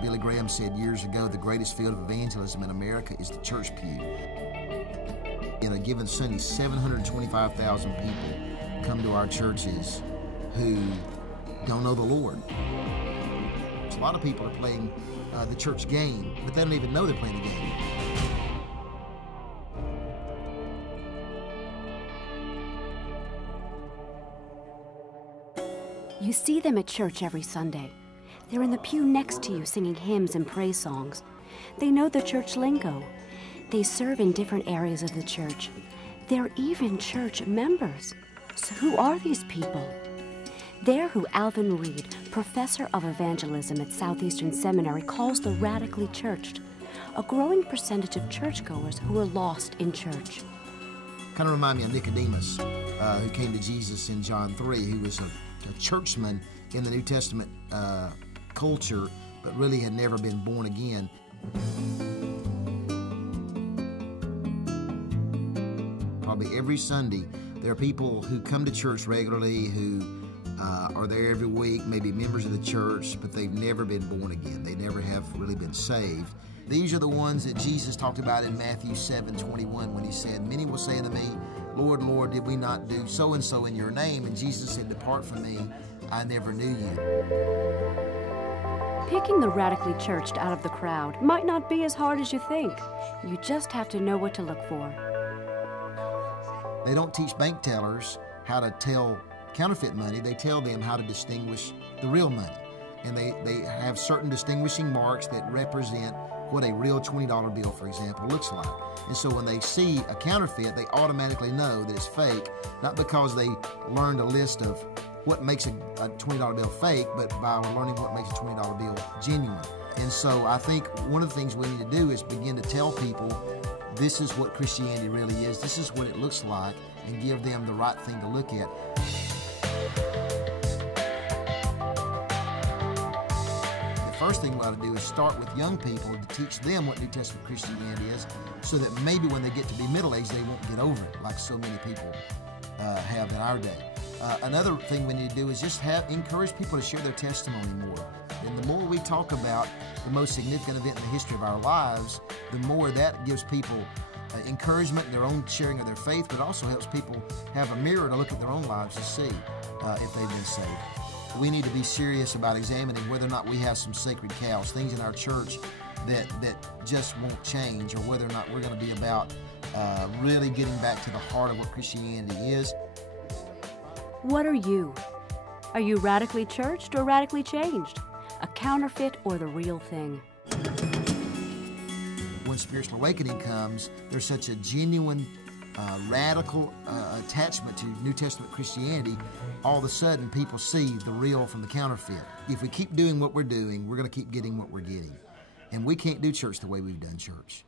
Billy Graham said years ago, the greatest field of evangelism in America is the church pew. In a given Sunday, 725,000 people come to our churches who don't know the Lord. A lot of people are playing the church game, but they don't even know they're playing a game. You see them at church every Sunday. They're in the pew next to you singing hymns and praise songs. They know the church lingo. They serve in different areas of the church. They're even church members. So who are these people? They're who Alvin Reed, professor of evangelism at Southeastern Seminary, calls the radically churched, a growing percentage of churchgoers who are lost in church. Kind of remind me of Nicodemus, who came to Jesus in John 3, who was a churchman in the New Testament culture, but really had never been born again. Probably every Sunday, there are people who come to church regularly, who are there every week, maybe members of the church, but they've never been born again. They never have really been saved. These are the ones that Jesus talked about in Matthew 7:21 when he said, "Many will say unto me, Lord, Lord, did we not do so-and-so in your name?" And Jesus said, "Depart from me, I never knew you." Picking the radically churched out of the crowd might not be as hard as you think. You just have to know what to look for. They don't teach bank tellers how to tell counterfeit money. They tell them how to distinguish the real money. And they have certain distinguishing marks that represent what a real $20 bill, for example, looks like. And so when they see a counterfeit, they automatically know that it's fake, not because they learned a list of what makes a $20 bill fake, but by learning what makes a $20 bill genuine. And so I think one of the things we need to do is begin to tell people this is what Christianity really is, this is what it looks like, and give them the right thing to look at. The first thing we ought to do is start with young people to teach them what New Testament Christianity is, so that maybe when they get to be middle-aged, they won't get over it like so many people have in our day. Another thing we need to do is just encourage people to share their testimony more. And the more we talk about the most significant event in the history of our lives, the more that gives people encouragement in their own sharing of their faith, but also helps people have a mirror to look at their own lives to see if they've been saved. We need to be serious about examining whether or not we have some sacred cows, things in our church that just won't change, or whether or not we're going to be about really getting back to the heart of what Christianity is. What are you? Are you radically churched or radically changed? A counterfeit or the real thing? When spiritual awakening comes, there's such a genuine, radical attachment to New Testament Christianity. All of a sudden, people see the real from the counterfeit. If we keep doing what we're doing, we're going to keep getting what we're getting. And we can't do church the way we've done church.